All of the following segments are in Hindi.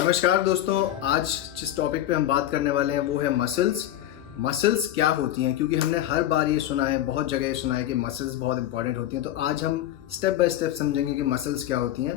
नमस्कार दोस्तों, आज जिस टॉपिक पे हम बात करने वाले हैं वो है मसल्स। मसल्स क्या होती हैं, क्योंकि हमने हर बार ये सुना है, बहुत जगह ये सुना है कि मसल्स बहुत इंपॉर्टेंट होती हैं। तो आज हम स्टेप बाय स्टेप समझेंगे कि मसल्स क्या होती हैं,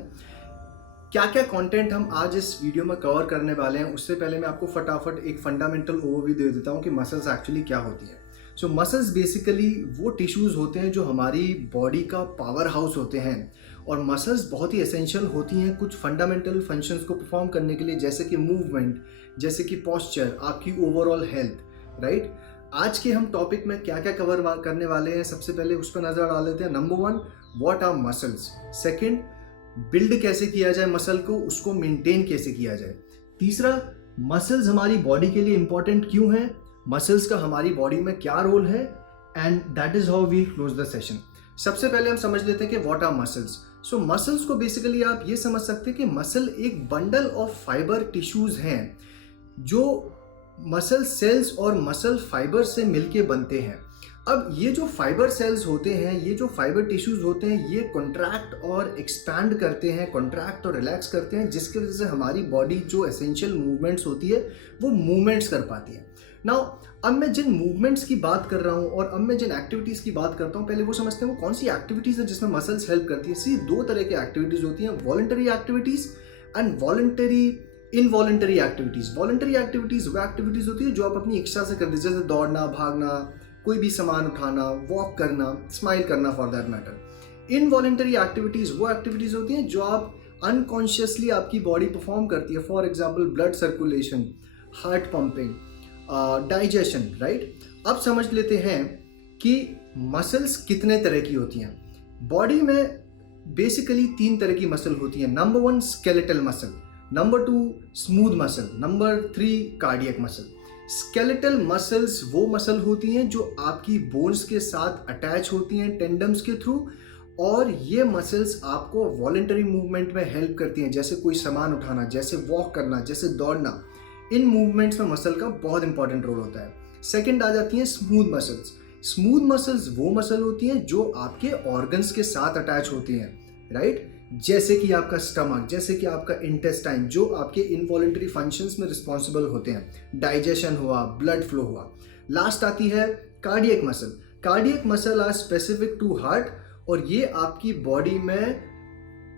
क्या क्या कंटेंट हम आज इस वीडियो में कवर करने वाले हैं। उससे पहले मैं आपको फटाफट एक फंडामेंटल ओवरव्यू दे देता हूँ कि मसल्स एक्चुअली क्या होती हैं। सो मसल्स बेसिकली वो टिश्यूज़ होते हैं जो हमारी बॉडी का पावर हाउस होते हैं, और मसल्स बहुत ही एसेंशियल होती हैं कुछ फंडामेंटल फंक्शंस को परफॉर्म करने के लिए, जैसे कि मूवमेंट, जैसे कि पोस्चर, आपकी ओवरऑल हेल्थ, राइट। आज के हम टॉपिक में क्या क्या कवर करने वाले हैं, सबसे पहले उस पर नज़र डाल लेते हैं। Number 1, what are muscles. Second, build कैसे किया जाए मसल को, उसको मेंटेन कैसे किया जाए। तीसरा, मसल्स हमारी बॉडी के लिए इंपॉर्टेंट क्यों है, मसल्स का हमारी बॉडी में क्या रोल है, and that is how we close the session. सबसे पहले हम समझ लेते हैं कि what are muscles. So muscles को बेसिकली आप ये समझ सकते हैं कि मसल एक बंडल ऑफ फाइबर टिश्यूज हैं जो मसल सेल्स और मसल फाइबर से मिलके बनते हैं। अब ये जो फाइबर सेल्स होते हैं, ये जो फाइबर टिश्यूज होते हैं, ये कॉन्ट्रैक्ट और एक्सपैंड करते हैं, कॉन्ट्रैक्ट और रिलैक्स करते हैं, जिसकी वजह से हमारी बॉडी जो एसेंशियल मूवमेंट्स होती है वो मूवमेंट्स कर पाती है। नाउ अब मैं जिन मूवमेंट्स की बात कर रहा हूँ और अब मैं जिन एक्टिविटीज़ की बात करता हूँ, पहले वो समझते हैं वो कौन सी एक्टिविटीज़ है जिसमें मसल्स हेल्प करती है। सी, दो तरह की एक्टिविटीज़ होती हैं, voluntary activities and voluntary involuntary activities. Voluntary activities वो एक्टिविटीज़ होती है जो आप अपनी इच्छा से करते हैं, जैसे दौड़ना, भागना, कोई भी सामान उठाना, वॉक करना, स्माइल करना for that matter. Involuntary activities वो एक्टिविटीज़ होती हैं जो आप अनकॉन्शियसली आपकी बॉडी परफॉर्म करती है। For example blood circulation, heart pumping, digestion, right. अब समझ लेते हैं कि मसल्स कितने तरह की होती हैं। बॉडी में बेसिकली 3 तरह की मसल होती हैं। Number 1, skeletal muscle. Number 2, smooth muscle. Number 3, cardiac muscle. Skeletal muscles वो मसल होती हैं जो आपकी बोन्स के साथ अटैच होती हैं टेंडम्स के थ्रू, और ये मसल्स आपको वॉलंटरी मूवमेंट में हेल्प करती हैं, जैसे कोई सामान उठाना, जैसे वॉक करना, जैसे दौड़ना। इन मूवमेंट्स में मसल का बहुत इंपॉर्टेंट रोल होता है। सेकंड आ जाती हैं स्मूथ मसल्स। स्मूथ मसल्स वो मसल होती हैं जो आपके ऑर्गन्स के साथ अटैच होती हैं, राइट। जैसे कि आपका स्टमक, जैसे कि आपका इंटेस्टाइन, जो आपके इनवॉलंटरी फंक्शंस में रिस्पॉन्सिबल होते हैं, डाइजेशन हुआ, ब्लड फ्लो हुआ। लास्ट आती है cardiac muscle. Cardiac muscle are specific to heart, और ये आपकी बॉडी में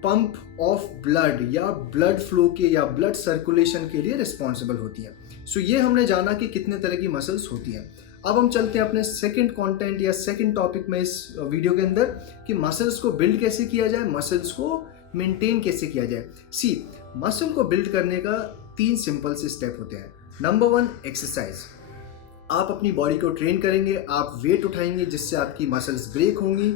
पंप ऑफ ब्लड या ब्लड फ्लो के या ब्लड सर्कुलेशन के लिए रिस्पॉन्सिबल होती है। सो ये हमने जाना कि कितने तरह की मसल्स होती हैं। अब हम चलते हैं अपने सेकंड कंटेंट या सेकंड टॉपिक में इस वीडियो के अंदर, कि मसल्स को बिल्ड कैसे किया जाए, मसल्स को मेंटेन कैसे किया जाए। सी, मसल को बिल्ड करने का 3 सिंपल से स्टेप होते हैं। Number 1, exercise. आप अपनी बॉडी को ट्रेन करेंगे, आप वेट उठाएंगे जिससे आपकी मसल्स ब्रेक होंगी।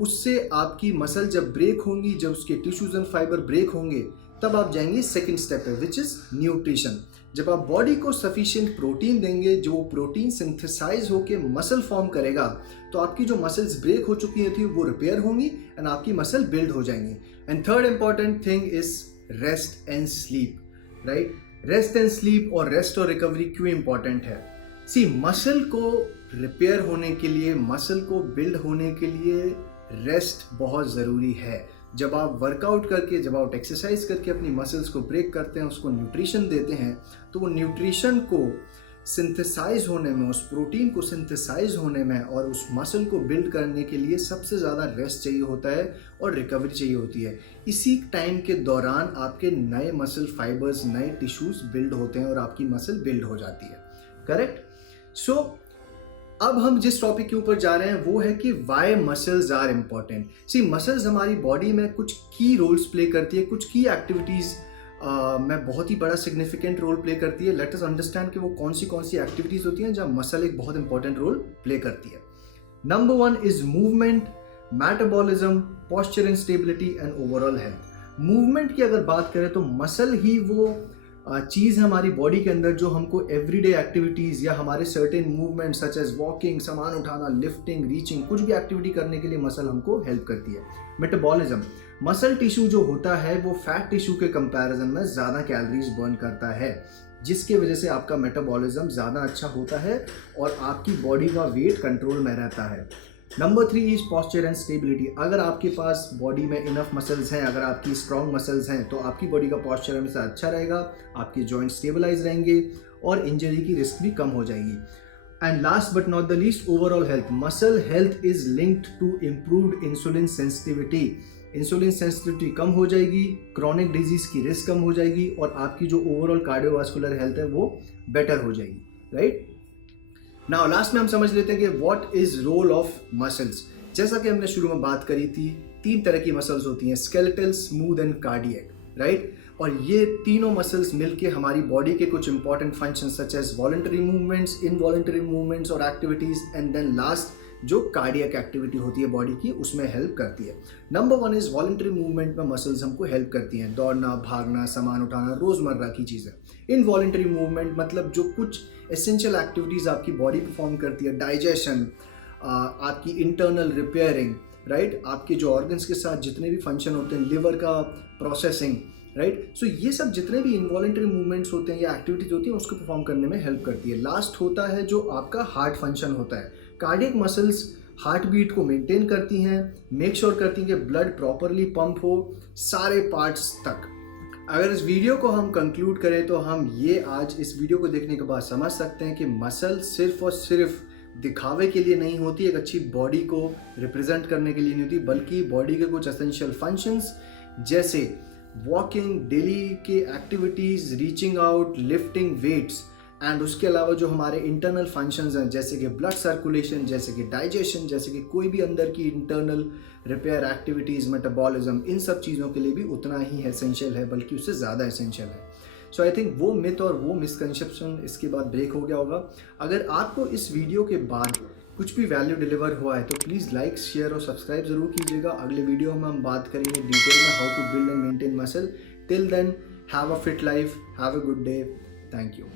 उससे आपकी मसल जब ब्रेक होंगी, जब उसके टिश्यूज एंड फाइबर ब्रेक होंगे, तब आप जाएंगे सेकंड स्टेप पे, विच इज न्यूट्रिशन। जब आप बॉडी को सफिशिएंट प्रोटीन देंगे, जो प्रोटीन सिंथेसाइज होकर मसल फॉर्म करेगा, तो आपकी जो मसल्स ब्रेक हो चुकी थी वो रिपेयर होंगी एंड आपकी मसल बिल्ड हो जाएंगी। And third important thing is rest and sleep, right. Rest and sleep और रेस्ट और रिकवरी क्यों इंपॉर्टेंट है? सी, मसल को रिपेयर होने के लिए, मसल को बिल्ड होने के लिए रेस्ट बहुत ज़रूरी है। जब आप वर्कआउट करके, जब आप एक्सरसाइज करके अपनी मसल्स को ब्रेक करते हैं, उसको न्यूट्रिशन देते हैं, तो वो न्यूट्रिशन को सिंथेसाइज होने में, उस प्रोटीन को सिंथेसाइज होने में और उस मसल को बिल्ड करने के लिए सबसे ज़्यादा रेस्ट चाहिए होता है और रिकवरी चाहिए होती है। इसी टाइम के दौरान आपके नए मसल फाइबर्स, नए टिश्यूज बिल्ड होते हैं और आपकी मसल बिल्ड हो जाती है, करेक्ट। सो अब हम जिस टॉपिक के ऊपर जा रहे हैं वो है कि why muscles are important. See, muscles हमारी बॉडी में कुछ की रोल्स प्ले करती है, कुछ की एक्टिविटीज़ में बहुत ही बड़ा सिग्निफिकेंट रोल प्ले करती है। लेट अस अंडरस्टैंड कि वो कौन सी एक्टिविटीज़ होती हैं जहाँ मसल एक बहुत इंपॉर्टेंट रोल प्ले करती है। Number 1 is movement, metabolism, posture and stability and overall health. Movement की अगर बात करें तो मसल ही वो चीज़ है हमारी बॉडी के अंदर जो हमको एवरीडे एक्टिविटीज़ या हमारे certain movement such as walking, सामान उठाना, लिफ्टिंग, रीचिंग, कुछ भी एक्टिविटी करने के लिए मसल हमको हेल्प करती है। मेटाबॉलिज्म, मसल टिश्यू जो होता है वो फैट टिश्यू के कंपैरिजन में ज़्यादा कैलोरीज बर्न करता है, जिसकी वजह से आपका मेटाबॉलिज्म ज़्यादा अच्छा होता है और आपकी बॉडी का वेट कंट्रोल में रहता है। Number 3 is posture and stability. अगर आपके पास बॉडी में इनफ मसल्स हैं, अगर आपकी स्ट्रॉन्ग मसल्स हैं, तो आपकी बॉडी का पॉस्चर हमेशा अच्छा रहेगा, आपके जॉइंट स्टेबलाइज रहेंगे और इंजरी की रिस्क भी कम हो जाएगी। And last but not the least, overall health. Muscle health is linked to improved insulin sensitivity. Insulin sensitivity कम हो जाएगी, क्रॉनिक डिजीज की रिस्क कम हो जाएगी और आपकी जो ओवरऑल कार्डियोवास्कुलर हेल्थ है वो बेटर हो जाएगी, राइट। नाउ लास्ट में हम समझ लेते हैं कि what is role of muscles. जैसा कि हमने शुरू में बात करी थी, 3 तरह की मसल्स होती हैं, skeletal, smooth and cardiac, right. और ये तीनों मसल्स मिलके हमारी बॉडी के कुछ important function such as voluntary movements, involuntary movements और एक्टिविटीज, एंड देन लास्ट जो कार्डियक एक्टिविटी होती है बॉडी की, उसमें हेल्प करती है। नंबर 1 इज वॉलंटरी मूवमेंट में मसल्स हमको हेल्प करती हैं, दौड़ना, भागना, सामान उठाना, रोजमर्रा की चीज़ें। इनवॉलंटरी मूवमेंट मतलब जो कुछ एसेंशियल एक्टिविटीज़ आपकी बॉडी परफॉर्म करती है, डाइजेशन, आपकी इंटरनल रिपेयरिंग, राइट, आपके जो ऑर्गन्स के साथ जितने भी फंक्शन होते हैं, लिवर का प्रोसेसिंग, राइट। सो ये सब जितने भी इनवॉलंटरी मूवमेंट्स होते हैं या एक्टिविटीज होती हैं उसको परफॉर्म करने में हेल्प करती है। लास्ट होता है जो आपका हार्ट फंक्शन होता है। कार्डियक मसल्स हार्ट बीट को मेंटेन करती हैं, मेक श्योर करती हैं कि ब्लड प्रॉपरली पंप हो सारे पार्ट्स तक। अगर इस वीडियो को हम कंक्लूड करें तो हम ये आज इस वीडियो को देखने के बाद समझ सकते हैं कि मसल सिर्फ और सिर्फ दिखावे के लिए नहीं होती, एक अच्छी बॉडी को रिप्रेजेंट करने के लिए नहीं होती, बल्कि बॉडी के कुछ एसेंशियल फंक्शंस जैसे वॉकिंग, डेली के activities, reaching out, lifting weights, and उसके अलावा जो हमारे इंटरनल फंक्शंस हैं जैसे कि ब्लड सर्कुलेशन, जैसे कि डाइजेशन, जैसे कि कोई भी अंदर की इंटरनल रिपेयर एक्टिविटीज़, मेटाबॉलिज्म, इन सब चीज़ों के लिए भी उतना ही एसेंशियल है, बल्कि उससे ज़्यादा एसेंशियल है। सो आई थिंक वो मिथ और वो मिसकंसेप्शन इसके बाद ब्रेक हो गया होगा। अगर आपको इस वीडियो के बाद कुछ भी वैल्यू डिलीवर हुआ है तो प्लीज़ लाइक, शेयर और सब्सक्राइब ज़रूर कीजिएगा। अगले वीडियो में हम बात करेंगे डिटेल में how to build and maintain muscle. Till then, have a fit life, have a good day, thank you.